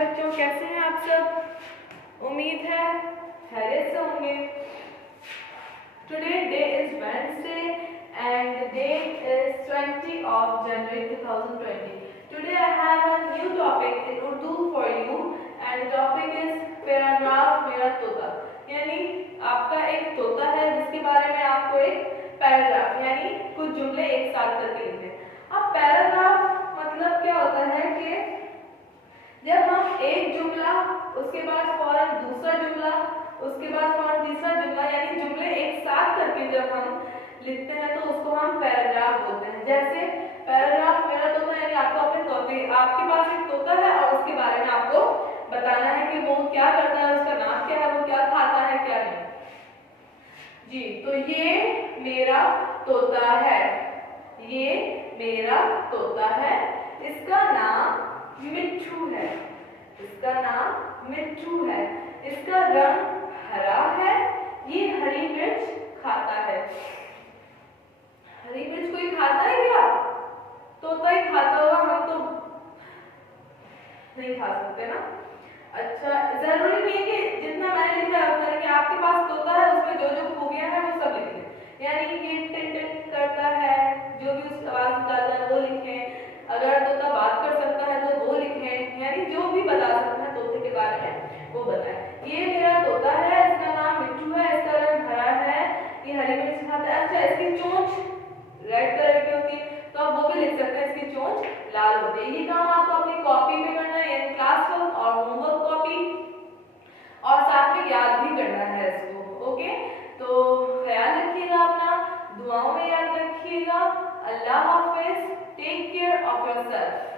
बच्चों, कैसे हैं आप सब? उम्मीद है खैरियत से होंगे। Today day is Wednesday and the date is 20 of January 2020. Today I have a new topic in Urdu for you and the topic is paragraph मेरा तोता। यानी आपका एक तोता है जिसके बारे में आपको एक पैराग्राफ यानी कुछ जुमले एक साथ करके लिखने। अब पैराग्राफ मतलब क्या होता है कि जब हम एक जुमला उसके बाद फौरन दूसरा जुमला उसके बाद फौरन तीसरा जुमला यानी जुमले एक साथ करके जब हम लिखते हैं तो उसको हम पैराग्राफ बोलते हैं। जैसे पैराग्राफ मेरा तोता यानी आपको अपने तोते, आपके पास एक तोता है और उसके बारे में आपको बताना है कि वो क्या करता है, उसका नाम क्या है, वो क्या खाता है क्या नहीं। जी, तो ये मेरा तोता है, ये मेरा तोता है, इसका नाम मिट्ठू है, इसका नाम मिट्ठू है, इसका रंग हरा है, ये हरी मिर्च खाता है। हरी मिर्च कोई खाता है क्या? तोता ही खाता होगा, हम तो नहीं खा सकते ना। अच्छा, जरूरी नहीं है कि जितना मैंने लिखा है कि आपके पास तोता है उसमें जो जो खूबियां हैं वो सब लिख दें। यानी कि टिन टिन करता है, जो भी उसकी आवाज निकालता है वो लिखें। अगर तोता बात कर सकता है तो वो लिखें, यानी जो भी बता सकता है तोते के बारे में वो बताएं। ये मेरा तोता है, इसका नाम मिट्ठू है, इसका रंग हरा है, ये हरी मिर्च खाता है। अच्छा, इसकी चोंच रेड कलर की होती है तो आप वो भी लिख सकते हैं, इसकी चोंच लाल होती है। ये काम आपको अपनी कॉपी में करना है, यानी क्लास वर्क और होमवर्क कॉपी, और साथ में याद भी करना है इसको। ओके, तो ख्याल रखिएगा अपना, दुआओं में याद रखिएगा। अल्लाह हाफिज, टेक केयर ऑफ योरसेल्फ।